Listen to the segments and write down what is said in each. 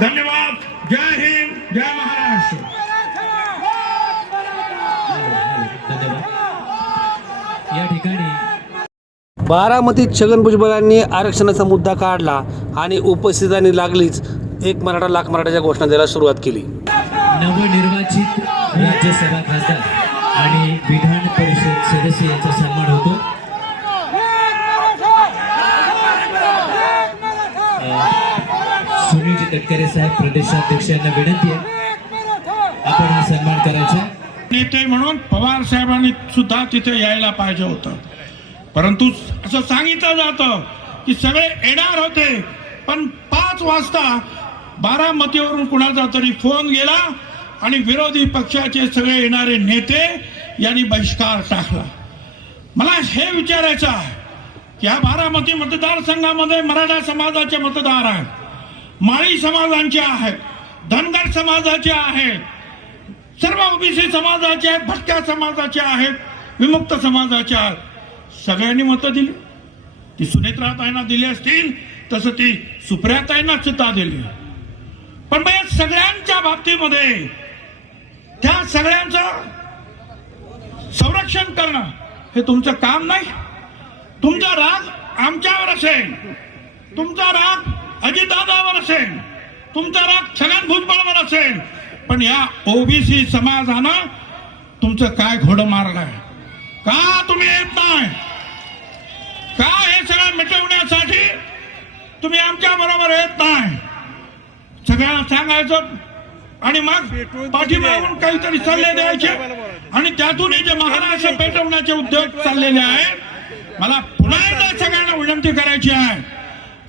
धन्यवाद. जय हिंद जय महाराष्ट्र. धन्यवाद या ठिकाणी बारामतीत छगन भुजबळांनी आरक्षणाचा मुद्दा काढला आणि उपस्थितांनी लागलीच एक मराठा लाख मराठाच्या घोषणा द्यायला सुरुवात केली. नवनिर्वाचित राज्यसभा खासदार आणि विधान परिषद सदस्य यांचा सन्मान होतो. अ, तटकरे साहेब प्रदेशाध्यक्ष यांना विनंती आहे. आपण हा सन्मान करायचा. नेते म्हणून पवार साहेबांनी सुद्धा तिथे यायला पाहिजे होतं. परंतु असं सांगितलं जातं की सगळे येणार होते पण पाच वाजता बारामतीवरून कुणाचा तरी फोन गेला आणि विरोधी पक्षाचे सगळे येणारे नेते यांनी बहिष्कार टाकला. मला हे विचारायचं आहे की या बारामती मतदारसंघामध्ये मराठा समाजाचे मतदार आहेत. माळी समाजांचे आहेत धनगर समाजाचे आहेत सर्व ओबीसी समाजाचे आहेत भटक्या समाजाचे आहेत विमुक्त समाजाचे आहेत. सगळ्यांनी मतं दिली. ती सुनेत्राताईंना दिली असतील तसं ती सुप्रियाताईंना सुद्धा दिली. पण मग या सगळ्यांच्या बाबतीमध्ये त्या सगळ्यांचं संरक्षण करणं हे तुमचं काम नाही. तुमचा राग आमच्यावर असेल. तुमचा राग अजितदादावर असेल तुमचा राग छगन भुजबळवर असेल पण या ओबीसी समाजानं तुमचं काय घोडं मारलंय? का तुम्ही येत नाही? का हे सगळं मिटवण्यासाठी तुम्ही आमच्या बरोबर येत नाही? सगळ्यांना सांगायचं आणि मग पाठीमागून काहीतरी सल्ले द्यायचे आणि त्यातूनही जे महाराष्ट्र पेटवण्याचे उद्योग चाललेले आहेत मला पुन्हा एकदा सगळ्यांना विनंती करायची आहे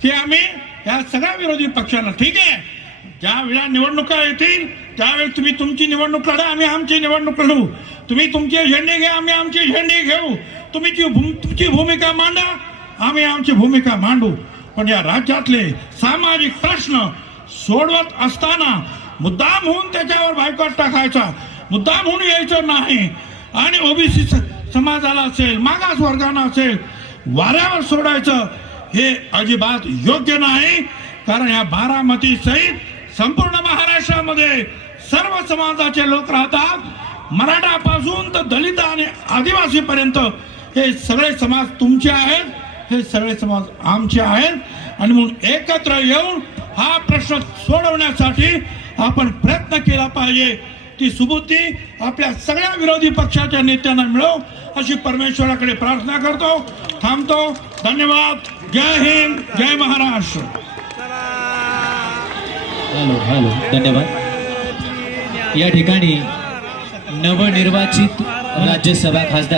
की आम्ही या सगळ्या विरोधी पक्षांना. ठीक आहे? ज्या वेळा निवडणुका येतील त्यावेळेस तुम्ही तुमची निवडणूक लढा आम्ही आमची निवडणूक लढू. तुम्ही तुमची झेंडे घ्या आम्ही आमची झेंडे घेऊ. तुम्ही ती भूम- तुमची भूमिका मांडा आम्ही आमची भूमिका मांडू. पण या राज्यातले सामाजिक प्रश्न सोडवत असताना मुद्दाम होऊन त्याच्यावर बायकॉट टाकायचा. मुद्दाम होऊन यायचं नाही. आणि ओबीसी समाजाला असेल मागास वर्गांना असेल वाऱ्यावर सोडायचं. हे अजिबात योग्य नाही. कारण या बारामती सहित संपूर्ण महाराष्ट्रामध्ये सर्व समाजाचे लोक राहतात. मराठापासून तर दलित आणि आदिवासी पर्यंत हे सगळे समाज तुमचे आहेत. हे सगळे समाज आमचे आहेत. आणि म्हणून एकत्र येऊन हा प्रश्न सोडवण्यासाठी आपण प्रयत्न केला पाहिजे. ती सुबुद्धी आपल्या सगळ्या विरोधी पक्षाच्या नेत्यांना मिळो अशी परमेश्वराकडे प्रार्थना करतो थांबतो. धन्यवाद. जय हिंद जय महाराष्ट्र. हॅलो हॅलो धन्यवाद. या ठिकाणी नवनिर्वाचित राज्यसभा खासदार